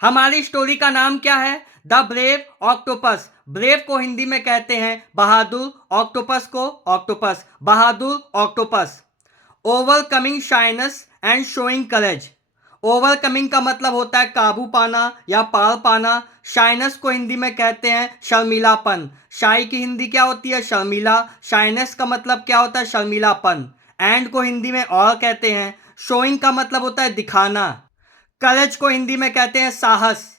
हमारी स्टोरी का नाम क्या है? The brave octopus. ब्रेव को हिंदी में कहते हैं बहादुर, ऑक्टोपस को octopus, Bahadur octopus. Overcoming shyness and showing courage. Overcoming का मतलब होता है काबू पाना या पार पाना। शाइनेस को हिंदी में कहते हैं शर्मीलापन। शाई की हिंदी क्या होती है? शर्मीला। शाइनेस का मतलब क्या होता है? शर्मीलापन। एंड को हिंदी में और कहते हैं। शोइंग का मतलब होता है दिखाना। करेज को हिंदी में कहते हैं साहस।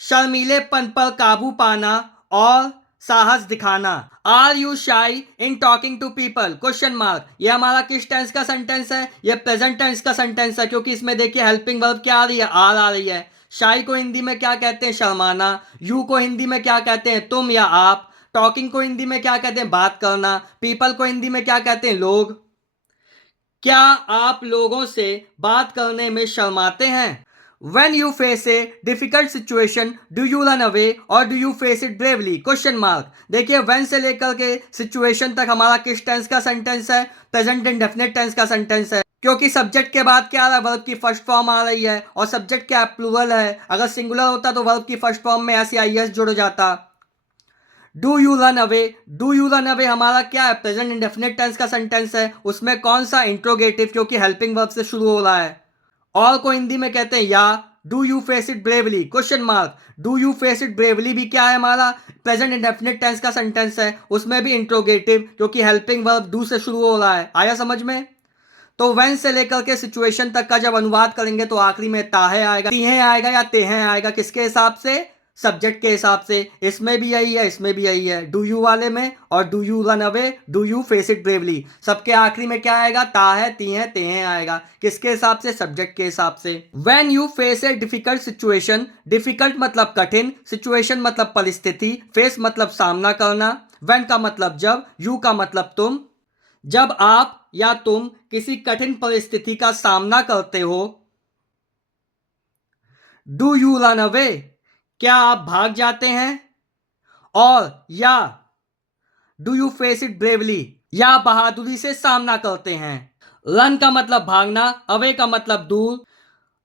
शर्मीलेपन पर काबू पाना और साहस दिखाना। Are you shy in talking to people? Question mark. ये हमारा किस टेंस का सेंटेंस है? ये प्रेजेंट टेंस का सेंटेंस है, क्योंकि इसमें देखिए हेल्पिंग वर्ब क्या आ रही है? आर आ रही है। शाई को हिंदी में क्या कहते हैं? शर्माना। यू को हिंदी में क्या कहते हैं? तुम या आप। टॉकिंग को हिंदी में क्या कहते हैं? बात करना। पीपल को हिंदी में क्या कहते हैं? लोग। क्या आप लोगों से बात करने में शर्माते हैं? When you face a difficult situation, do you run away or do you face it bravely? Question mark. देखिए when से लेकर के सिचुएशन तक हमारा किस टेंस का सेंटेंस है? प्रेजेंट इंडेफिनिट टेंस का सेंटेंस है, क्योंकि सब्जेक्ट के बाद क्या आ रहा है? वर्ब की फर्स्ट फॉर्म आ रही है और सब्जेक्ट क्या है? प्लूरल है। अगर सिंगुलर होता तो वर्ब की फर्स्ट फॉर्म में ऐसे आई एस जुड़ जाता। Do you run away. Do you run away हमारा क्या है? प्रेजेंट इंडेफिनिट टेंस का सेंटेंस है। उसमें कौन सा? इंट्रोगेटिव, क्योंकि हेल्पिंग वर्ब से शुरू हो रहा है। ऑल को हिंदी में कहते हैं या। Do you face it bravely? Question mark. Do you face it bravely भी क्या है? हमारा प्रेजेंट इंडेफिनिट टेंस का सेंटेंस है। उसमें भी इंट्रोगेटिव, क्योंकि हेल्पिंग वर्ब डू से शुरू हो रहा है। आया समझ में? तो वेन से लेकर के सिचुएशन तक का जब अनुवाद करेंगे तो आखिरी में ताहे आएगा, तीहे आएगा या तेहे आएगा। किसके हिसाब से? सब्जेक्ट के हिसाब से। इसमें भी यही है, इसमें भी यही है। डू यू वाले में और do you run away, do you face it bravely, सबके आखिरी में क्या आएगा? ताहे, तीहे, तेहे आएगा। किसके हिसाब से? सब्जेक्ट के हिसाब से। When you face a difficult situation. Difficult मतलब कठिन, सिचुएशन मतलब परिस्थिति, फेस मतलब सामना करना। व्हेन का मतलब जब, यू का मतलब तुम। जब आप या तुम किसी कठिन परिस्थिति का सामना करते हो। Do you run away? क्या आप भाग जाते हैं? और या do you face it bravely? या बहादुरी से सामना करते हैं। रन का मतलब भागना, अवे का मतलब दूर।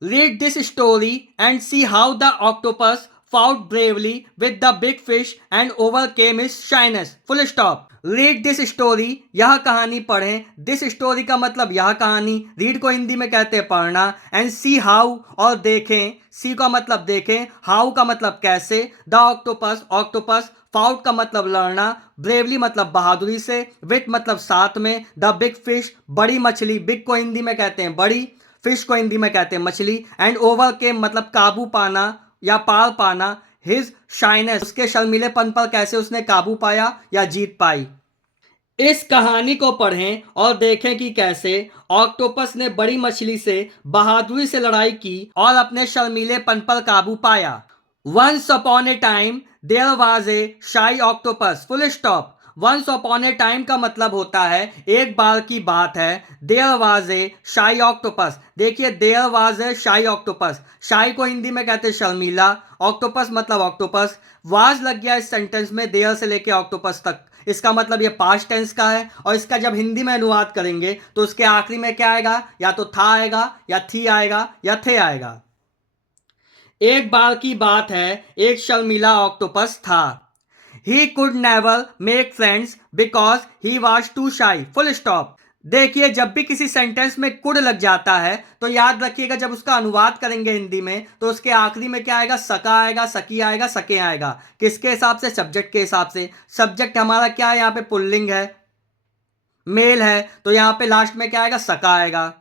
Read this story and see how the octopus fought bravely with the big fish and overcame his shyness. Full stop. Read this story. यह कहानी पढ़ें। This story का मतलब यह कहानी। Read को हिंदी में कहते हैं पढ़ना। And see how और देखें। See का मतलब देखें। How का मतलब कैसे। The octopus, octopus फाउट का मतलब लड़ना। ब्रेवली मतलब बहादुरी से। विथ मतलब साथ में। द बिग फिश बड़ी मछली। बिग को हिंदी में कहते हैं बड़ी, फिश को हिंदी में कहते हैं मछली। एंड ओवर के मतलब काबू पाना या पार पाना। हिज शाइनेस उसके शर्मीलेपन पर कैसे उसने काबू पाया या जीत पाई। इस कहानी को पढ़ें और देखें कि कैसे ऑक्टोपस ने बड़ी मछली से बहादुरी से लड़ाई की और अपने शर्मीलेपन पर काबू पाया। Once upon a time there was a shy octopus. Full stop. Once upon a time का मतलब होता है एक बार की बात है। There was a shy octopus. देखिए there was a shy octopus. शाई को हिंदी में कहते हैं शर्मीला। ऑक्टोपस मतलब ऑक्टोपस। वाज लग गया इस सेंटेंस में देयर से लेके ऑक्टोपस तक। इसका मतलब ये पास्ट टेंस का है और इसका जब हिंदी में अनुवाद करेंगे तो उसके आखिरी में क्या आएगा? या तो था आएगा या थी आएगा या थे आएगा। एक बार की बात है, एक शर्मीला ऑक्टोपस था। He could never make friends because he was too shy. Full stop. देखिए जब भी किसी सेंटेंस में कुड लग जाता है तो याद रखिएगा जब उसका अनुवाद करेंगे हिंदी में तो उसके आखिरी में क्या आएगा? सका आएगा, सकी आएगा, सके आएगा। किसके हिसाब से? सब्जेक्ट के हिसाब से। सब्जेक्ट हमारा क्या है? यहाँ पे पुल्लिंग है, मेल है, तो यहाँ पे लास्ट में क्या आएगा? सका आएगा।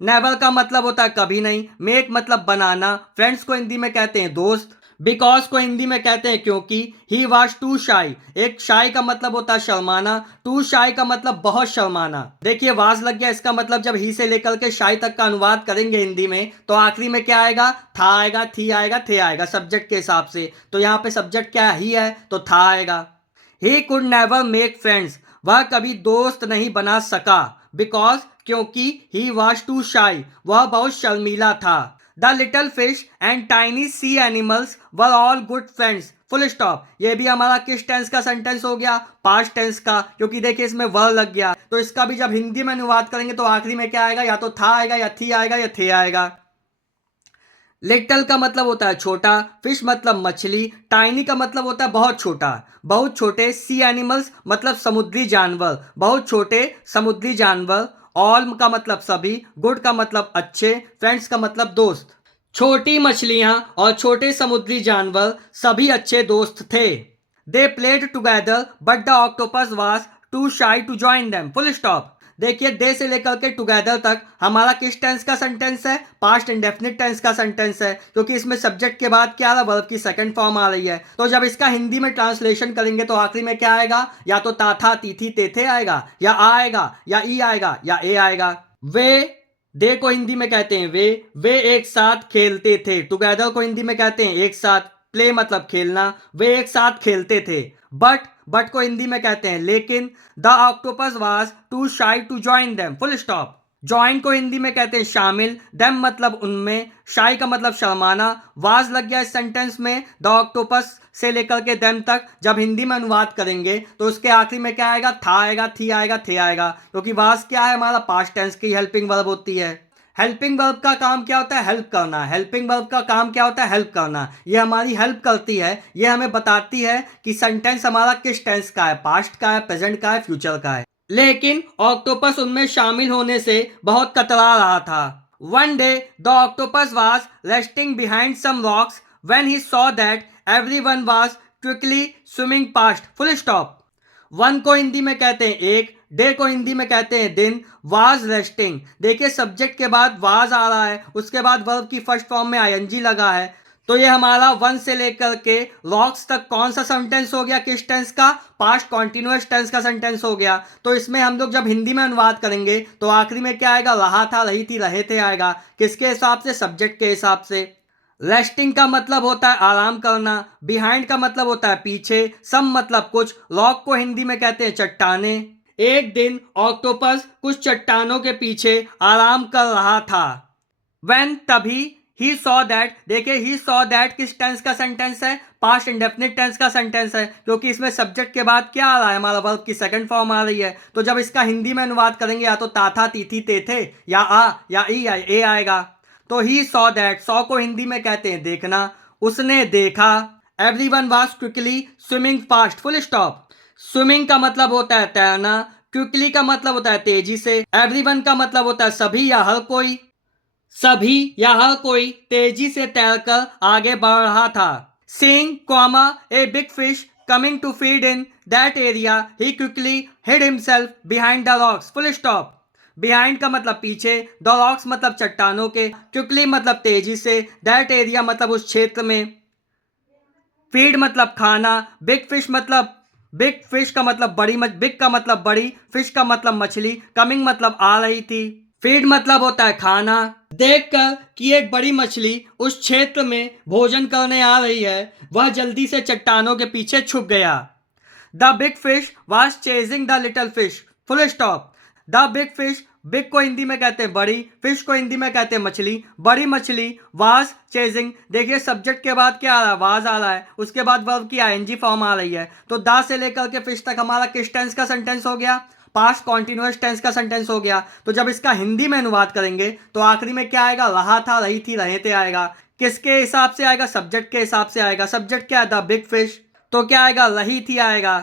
नेवर का मतलब होता है कभी नहीं। मेक मतलब बनाना। फ्रेंड्स को हिंदी में कहते हैं दोस्त। बिकॉज को हिंदी में कहते हैं क्योंकि। ही वॉज टू शाई। एक शाई का मतलब होता है शर्माना। टू शाई का मतलब बहुत शर्माना। देखिए वाज लग गया, इसका मतलब जब ही से लेकर के शाई तक का अनुवाद करेंगे हिंदी में तो आखिरी में क्या आएगा? था आएगा, थी आएगा, थे आएगा सब्जेक्ट के हिसाब से। तो यहाँ पे सब्जेक्ट क्या ही है? तो था आएगा। ही कुड नेवर मेक फ्रेंड्स। वह कभी दोस्त नहीं बना सका। बिकॉज क्योंकि ही वॉज टू शाई। वह बहुत शर्मीला था। The little fish and tiny sea animals were all good friends. Full stop. ये भी हमारा किस टेंस का सेंटेंस हो गया? पास्ट टेंस का, क्योंकि देखिए इसमें वर लग गया। तो इसका भी जब हिंदी में अनुवाद करेंगे तो आखिरी में क्या आएगा? या तो था आएगा या थी आएगा या थे आएगा। लिटल का मतलब होता है छोटा, फिश मतलब मछली, टाइनी का मतलब होता है बहुत छोटा, बहुत छोटे, सी एनिमल्स मतलब समुद्री जानवर, बहुत छोटे समुद्री जानवर, ऑल का मतलब सभी, गुड का मतलब अच्छे, फ्रेंड्स का मतलब दोस्त। छोटी मछलियां और छोटे समुद्री जानवर सभी अच्छे दोस्त थे। They played together but the octopus was too shy to join them, full stop. देखिए दे से लेकर के टुगेदर तक हमारा किस टेंस का सेंटेंस है? पास्ट इंडेफिनिट टेंस का सेंटेंस है, क्योंकि इसमें सब्जेक्ट के बाद क्या आ रहा है? वर्ब की सेकंड फॉर्म आ रही है। तो जब इसका हिंदी में ट्रांसलेशन करेंगे तो आखिरी में क्या आएगा? या तो ताथा तीथी तेथे आएगा, या आ आएगा, या ई आएगा, या ए आएगा। वे दे को हिंदी में कहते हैं वे एक साथ खेलते थे। टुगेदर को हिंदी में कहते हैं एक साथ, प्ले मतलब खेलना, वे एक साथ खेलते थे। बट को हिंदी में कहते हैं लेकिन। The octopus was too shy to join them, full stop. Join को हिंदी में कहते हैं शामिल, देम मतलब उनमें, शाई का मतलब शर्माना। वाज लग गया इस सेंटेंस में द ऑक्टोपस से लेकर के देम तक। जब हिंदी में अनुवाद करेंगे तो उसके आखिरी में क्या आएगा? था आएगा, थी आएगा, थे आएगा, क्योंकि वाज क्या है? हमारा पास्ट टेंस की हेल्पिंग वर्ब होती है। हेल्पिंग वर्ब का काम क्या होता है? हेल्प करना। हेल्पिंग वर्ब का काम क्या होता है? हेल्प करना। ये हमारी हेल्प करती है, ये हमें बताती है कि सेंटेंस हमारा किस टेंस का है, पास्ट का है, प्रेजेंट का है, फ्यूचर का है। लेकिन ऑक्टोपस उनमें शामिल होने से बहुत कतरा रहा था। One day the octopus was resting behind some rocks when he saw that everyone was quickly swimming past, full stop. One को हिंदी में कहते हैं एक, डे को हिंदी में कहते हैं दिन, वाज रेस्टिंग। देखिए सब्जेक्ट के बाद वाज आ रहा है, उसके बाद वर्ब की फर्स्ट फॉर्म में आईएनजी लगा है, तो ये हमारा वन से लेकर के रॉक्स तक कौन सा सेंटेंस हो गया? किस टेंस का? पास्ट कॉन्टिन्यूअस टेंस का सेंटेंस हो गया। तो इसमें हम लोग जब हिंदी में अनुवाद करेंगे तो आखिरी में क्या आएगा? रहा था, रही थी, रहे थे आएगा। किसके हिसाब से? सब्जेक्ट के हिसाब से। रेस्टिंग का मतलब होता है आराम करना, बिहाइंड का मतलब होता है पीछे, सम मतलब कुछ, रॉक को हिंदी में कहते हैं चट्टाने। एक दिन ऑक्टोपस कुछ चट्टानों के पीछे आराम कर रहा था। when तभी ही सॉ दैट, देखिए ही सॉ दैट किस टेंस का सेंटेंस है? पास्ट इंडेफिनिट टेंस का सेंटेंस है, क्योंकि इसमें सब्जेक्ट के बाद क्या आ रहा है? हमारा वर्ब की सेकंड फॉर्म आ रही है। तो जब इसका हिंदी में अनुवाद करेंगे या तो ताथा तीथी तेथे, या आ, या ई, या ए आएगा। तो ही सॉ दैट, सॉ को हिंदी में कहते हैं देखना, उसने देखा। Everyone was quickly swimming fast, full stop. Swimming का मतलब होता है तैरना, क्विकली का मतलब होता है तेजी से, एवरीवन का मतलब होता है सभी या हर कोई। सभी या हर कोई तेजी से तैरकर आगे बढ़ रहा था। Seeing comma a big fish coming to feed in that area he quickly hid himself behind the rocks, full stop. Behind का मतलब पीछे, द रॉक्स मतलब चट्टानों के, क्विकली मतलब तेजी से, दैट एरिया मतलब उस क्षेत्र में, फीड मतलब खाना, बिग फिश का मतलब बड़ी, बिग का मतलब बड़ी, फिश का मतलब मछली, कमिंग मतलब आ रही थी, फीड मतलब होता है खाना। देखकर कि एक बड़ी मछली उस क्षेत्र में भोजन करने आ रही है, वह जल्दी से चट्टानों के पीछे छुप गया। The big fish was chasing the little fish, full stop. The big fish, big को हिंदी में कहते हैं बड़ी, फिश को हिंदी में कहते हैं मछली, बड़ी मछली वाज चेजिंग। देखिए सब्जेक्ट के बाद क्या आ रहा है? वाज आ रहा है, उसके बाद वर्ब की आईएनजी फॉर्म आ रही है। तो द से लेकर के फिश तक हमारा किस टेंस का सेंटेंस हो गया? पास्ट कॉन्टिन्यूअस टेंस का सेंटेंस हो गया। तो जब इसका हिंदी में अनुवाद करेंगे तो आखिरी में क्या आएगा? रहा था, रही थी, रहे थे आएगा। किसके हिसाब से आएगा? सब्जेक्ट के हिसाब से आएगा। सब्जेक्ट क्या है? द बिग फिश, तो क्या आएगा? रही थी आएगा।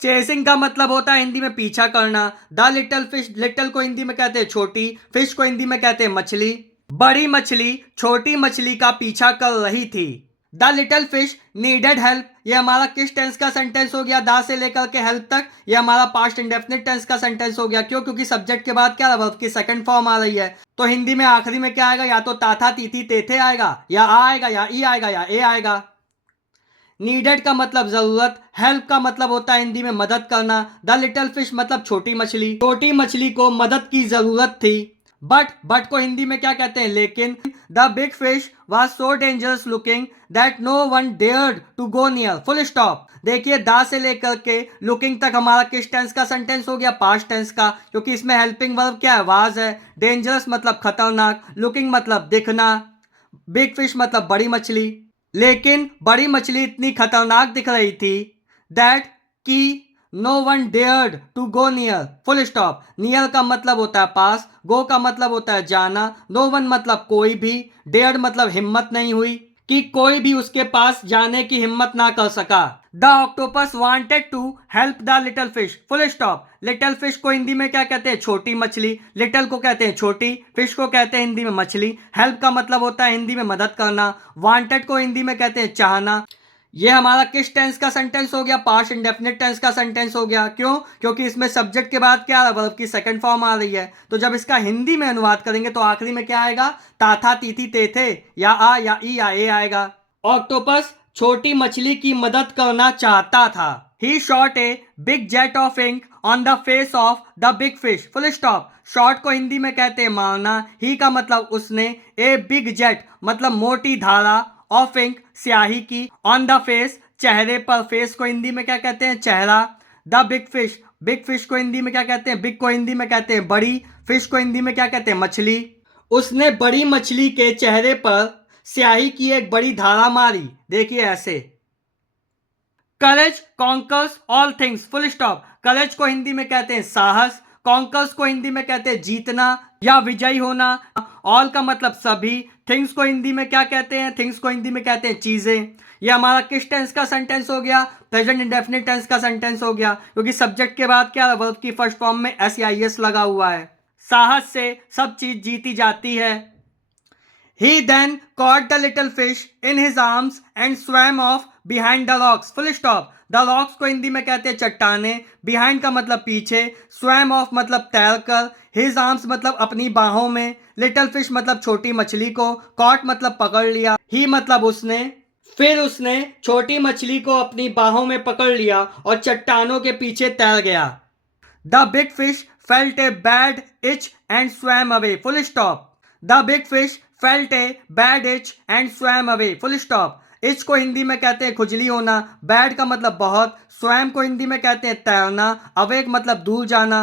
चेसिंग का मतलब होता है हिंदी में पीछा करना। द लिटिल फिश, लिटिल को हिंदी में कहते हैं छोटी, फिश को हिंदी में कहते हैं मछली, बड़ी मछली छोटी मछली का पीछा कर रही थी। The little fish needed help, ये हमारा किस टेंस का सेंटेंस हो गया? द से लेकर के हेल्प तक, ये हमारा पास्ट इंडेफिनिट टेंस का सेंटेंस हो गया। क्यों? क्योंकि सब्जेक्ट के बाद क्या वर्ब की सेकंड फॉर्म आ रही है। तो हिंदी में आखिरी में क्या आएगा? या तो ताथा तीथी तेथे आएगा, या आ आएगा, या ई आएगा, या ए आएगा। नीडेड का मतलब जरूरत, हेल्प का मतलब होता है हिंदी में मदद करना, द लिटिल फिश मतलब छोटी मछली, छोटी मछली को मदद की जरूरत थी। बट को हिंदी में क्या कहते हैं? लेकिन। The big fish was so dangerous looking that no one dared to go near, full stop. देखिए द से लेकर के लुकिंग तक हमारा किस टेंस का सेंटेंस हो गया? पास्ट टेंस का, क्योंकि इसमें हेल्पिंग वर्ब क्या है? वाज है। डेंजरस मतलब खतरनाक, लुकिंग मतलब दिखना, बिग फिश मतलब बड़ी मछली। लेकिन बड़ी मछली इतनी खतरनाक दिख रही थी दैट कि no one dared to go near, full stop. Near का मतलब होता है पास, गो का मतलब होता है जाना, नो वन मतलब कोई भी, डेयर्ड मतलब हिम्मत नहीं हुई, कि कोई भी उसके पास जाने की हिम्मत ना कर सका। The octopus wanted to help the little fish, full stop. Little fish को हिंदी में क्या कहते हैं? छोटी मछली। लिटिल को कहते हैं छोटी, फिश को कहते हैं हिंदी में मछली। हेल्प का मतलब होता है हिंदी में मदद करना। वांटेड को हिंदी में कहते हैं चाहना। ये हमारा किस टेंस का सेंटेंस हो गया? पास्ट इंडेफिनिट टेंस का सेंटेंस हो गया। क्यों? क्योंकि इसमें सब्जेक्ट के बाद क्या वर्ब की सेकंड फॉर्म आ रही है। तो जब इसका हिंदी में अनुवाद करेंगे तो आखिरी में क्या आएगा? ताथा तीथी तेथे, या आ या ई या ए आएगा। ऑक्टोपस छोटी मछली की मदद करना चाहता था। He shot a big jet of ink on the face of the big fish, full stop. Shot को हिंदी में कहते हैं मारना। ही का मतलब उसने, ए बिग जेट मतलब मोटी धारा, ऑफ इंक स्याही की, ऑन द फेस चेहरे पर, फेस को हिंदी में क्या कहते हैं? चेहरा। The big fish, big fish को हिंदी में क्या कहते हैं? बिग को हिंदी में कहते हैं बड़ी, फिश को हिंदी में क्या कहते हैं? मछली। उसने बड़ी मछली के चेहरे पर स्याही की एक बड़ी धारा मारी। देखिए ऐसे, courage conquers all things, full stop. Courage को हिंदी में कहते हैं साहस, कॉन्कर्स को हिंदी में कहते हैं जीतना या विजयी होना। ऑल का मतलब सभी, थिंग्स को हिंदी में क्या कहते हैं? थिंग्स को हिंदी में कहते हैं चीजें। ये हमारा किस टेंस का सेंटेंस हो गया? प्रेजेंट इंडेफिनिट टेंस का सेंटेंस हो गया, क्योंकि सब्जेक्ट के बाद क्या वर्ब की फर्स्ट फॉर्म में एस या एस लगा हुआ है। साहस से सब चीज जीती जाती है। He then caught the little fish in his arms and swam off behind the rocks. Full stop. The rocks को हिंदी में कहते हैं चट्टाने, behind का मतलब पीछे, swam off मतलब तैरकर, his arms मतलब अपनी बाहों में, little fish मतलब छोटी मछली को, caught मतलब पकड़ लिया, he मतलब उसने, फिर उसने छोटी मछली को अपनी बाहों में पकड़ लिया और चट्टानों के पीछे तैर गया। The big fish felt a bad itch and swam away. Full stop. The big fish felt a bad itch and swam away. Full stop. Etch को हिंदी में कहते हैं खुजली होना, बैड का मतलब बहुत, स्वयं को हिंदी में कहते हैं तैरना, अवेक मतलब दूर जाना।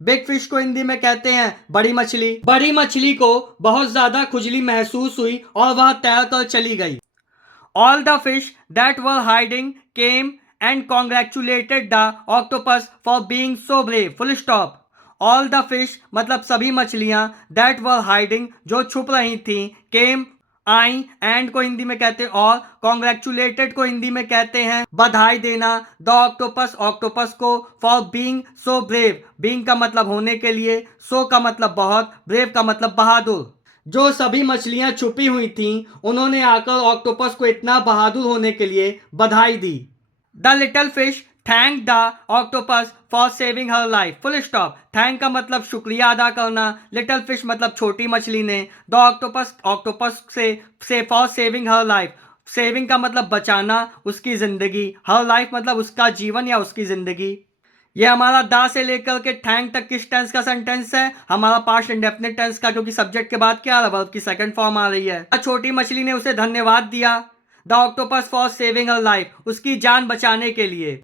बिग फिश को हिंदी में कहते हैं बड़ी मछली। बड़ी मछली को बहुत ज्यादा खुजली महसूस हुई और वह तैर कर चली गई। All the fish that were hiding came and congratulated the octopus for being so brave. Full stop. All the fish मतलब सभी मछलियां, that were hiding जो छुप रही थीं, came आई, एंड को हिंदी में कहते हैं और, कॉन्ग्रेचुलेटेड को हिंदी में कहते हैं बधाई देना। द ऑक्टोपस, ऑक्टोपस को, for being so brave, being का मतलब होने के लिए, सो का मतलब बहुत, ब्रेव का मतलब बहादुर। जो सभी मछलियां छुपी हुई थीं, उन्होंने आकर ऑक्टोपस को इतना बहादुर होने के लिए बधाई दी। The little fish thank the octopus for saving her life. Full stop. Thank का मतलब शुक्रिया अदा करना, लिटिल फिश मतलब छोटी मछली ने, द ऑक्टोपस, ऑक्टोपस से for saving her life, saving का मतलब बचाना, उसकी जिंदगी, हर लाइफ मतलब उसका जीवन या उसकी जिंदगी। ये हमारा दा से लेकर के थैंक तक किस टेंस का सेंटेंस है? हमारा पास्ट इंडेफिनिट टेंस का, क्योंकि सब्जेक्ट के बाद क्या वर्ब की सेकंड फॉर्म आ रही है। छोटी मछली ने उसे धन्यवाद दिया, the octopus for saving her life, उसकी जान बचाने के लिए।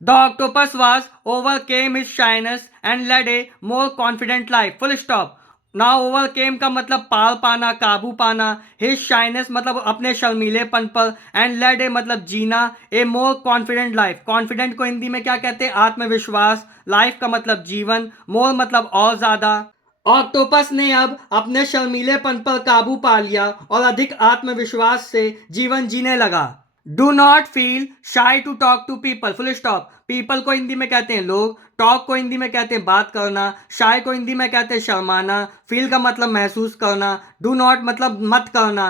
The octopus was overcame his shyness and led a more confident life. Full stop. ना ओवरकेम का मतलब पार पाना, काबू पाना, हिज शाइनेस मतलब अपने शर्मीलेपन पर, एंड लेड ए मतलब जीना, ए मोर कॉन्फिडेंट लाइफ, कॉन्फिडेंट को हिंदी में क्या कहते हैं? आत्मविश्वास, लाइफ का मतलब जीवन, मोर मतलब और ज्यादा। ऑक्टोपस ने अब अपने शर्मीलेपन पर काबू पा लिया और अधिक आत्मविश्वास से जीवन जीने लगा। Do not feel shy to talk to people. Full stop. People को हिंदी में कहते हैं लोग, टॉक को हिंदी में कहते हैं बात करना, शाई को हिंदी में कहते हैं शर्माना, फील का मतलब महसूस करना, डू नॉट मतलब मत करना।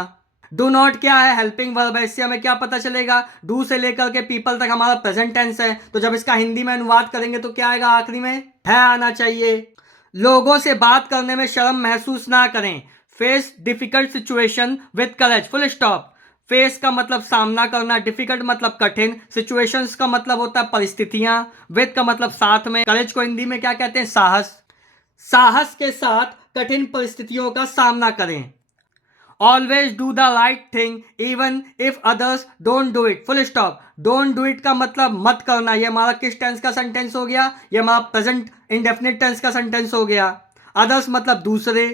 डू नॉट क्या है? हेल्पिंग वर्ब है। इससे हमें क्या पता चलेगा? डू से लेकर के पीपल तक हमारा प्रेजेंट टेंस है, तो जब इसका हिंदी में अनुवाद करेंगे तो क्या आएगा? आखिरी में है आना चाहिए। लोगों से बात करने में शर्म महसूस ना करें, face difficult situation with courage. Full stop. Face का मतलब सामना करना, डिफिकल्ट मतलब कठिन, सिचुएशंस का मतलब होता है परिस्थितियां, विद का मतलब साथ में, करेज को हिंदी में क्या कहते हैं? साहस। साहस के साथ कठिन परिस्थितियों का सामना करें। Always do the right thing even if others don't do it. Full stop. Don't do it का मतलब मत करना। ये हमारा किस टेंस का सेंटेंस हो गया? ये हमारा प्रेजेंट इंडेफिनिट टेंस का सेंटेंस हो गया। अदर्स मतलब दूसरे,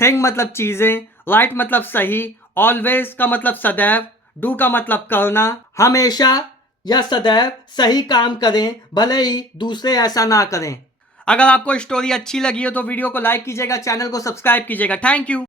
थिंग मतलब चीजें, राइट मतलब सही, ऑलवेज का मतलब सदैव, डू का मतलब करना, हमेशा या सदैव सही काम करें भले ही दूसरे ऐसा ना करें। अगर आपको स्टोरी अच्छी लगी हो तो वीडियो को लाइक कीजिएगा, चैनल को सब्सक्राइब कीजिएगा। Thank you.